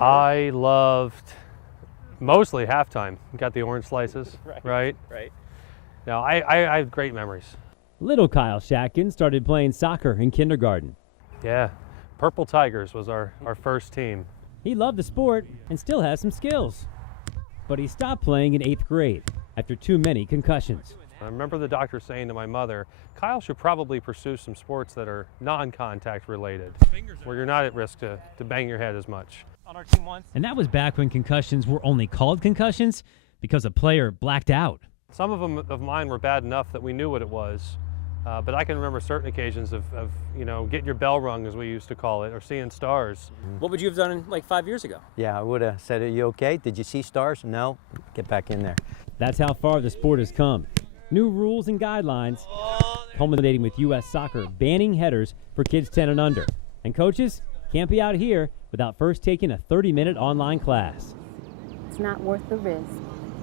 I loved mostly halftime. Got the orange slices, right? Now, I have great memories. Little Kyle Shatkin started playing soccer in kindergarten. Yeah, Purple Tigers was our first team. He loved the sport and still has some skills. But he stopped playing in 8th grade after too many concussions. I remember the doctor saying to my mother, Kyle should probably pursue some sports that are non-contact related, where you're not at risk to bang your head as much. On our team once. And that was back when concussions were only called concussions because a player blacked out. Some of them of mine were bad enough that we knew what it was, but I can remember certain occasions of getting your bell rung, as we used to call it, or seeing stars. What would you have done like 5 years ago? Yeah, I would have said, are you okay? Did you see stars? No, get back in there. That's how far the sport has come. New rules and guidelines, culminating with U.S. Soccer banning headers for kids 10 and under. And coaches can't be out here without first taking a 30-minute online class. It's not worth the risk.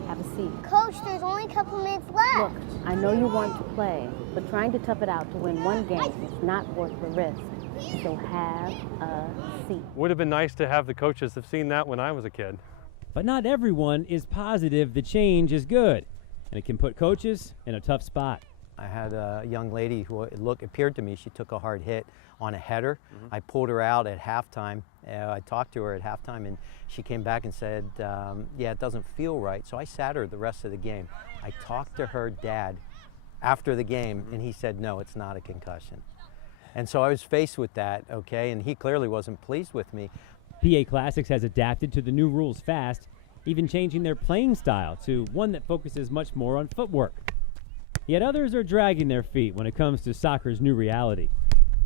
Have a seat. Coach, there's only a couple minutes left. Look, I know you want to play, but trying to tough it out to win one game is not worth the risk. So have a seat. Would have been nice to have the coaches have seen that when I was a kid. But not everyone is positive the change is good, and it can put coaches in a tough spot. I had a young lady who appeared to me, she took a hard hit on a header. I pulled her out at halftime. I talked to her at halftime, and she came back and said, yeah, it doesn't feel right. So I sat her the rest of the game. I talked to her dad after the game, and he said, no, it's not a concussion. And so I was faced with that, okay, and he clearly wasn't pleased with me. PA Classics has adapted to the new rules fast, even changing their playing style to one that focuses much more on footwork. Yet others are dragging their feet when it comes to soccer's new reality.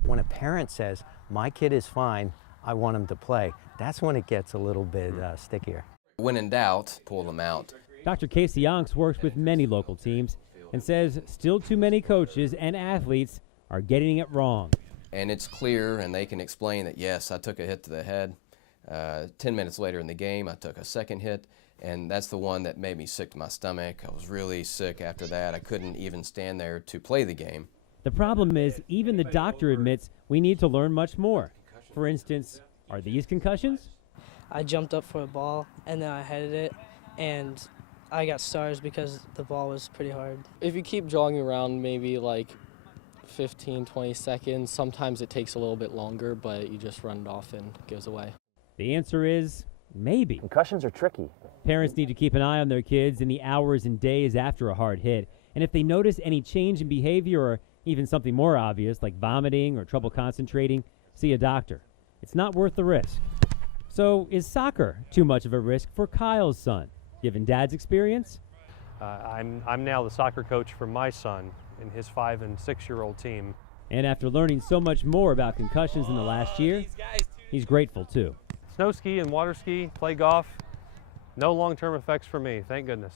When a parent says, my kid is fine, I want him to play, that's when it gets a little bit stickier. When in doubt, pull them out. Dr. Casey Yonks works with many local teams and says still too many coaches and athletes are getting it wrong. And it's clear, and they can explain that, yes, I took a hit to the head. 10 minutes later in the game, I took a second hit, and that's the one that made me sick to my stomach. I was really sick after that. I couldn't even stand there to play the game. The problem is, even the doctor admits we need to learn much more. For instance, are these concussions? I jumped up for a ball, and then I headed it, and I got stars because the ball was pretty hard. If you keep jogging around maybe like 15, 20 seconds, sometimes it takes a little bit longer, but you just run it off and it goes away. The answer is maybe. Concussions are tricky. Parents need to keep an eye on their kids in the hours and days after a hard hit. And if they notice any change in behavior or even something more obvious like vomiting or trouble concentrating, see a doctor. It's not worth the risk. So is soccer too much of a risk for Kyle's son, given Dad's experience? I'm now the soccer coach for my son in his 5- and 6-year-old team. And after learning so much more about concussions in the last year, he's grateful too. Snow ski and water ski, play golf, no long-term effects for me, thank goodness.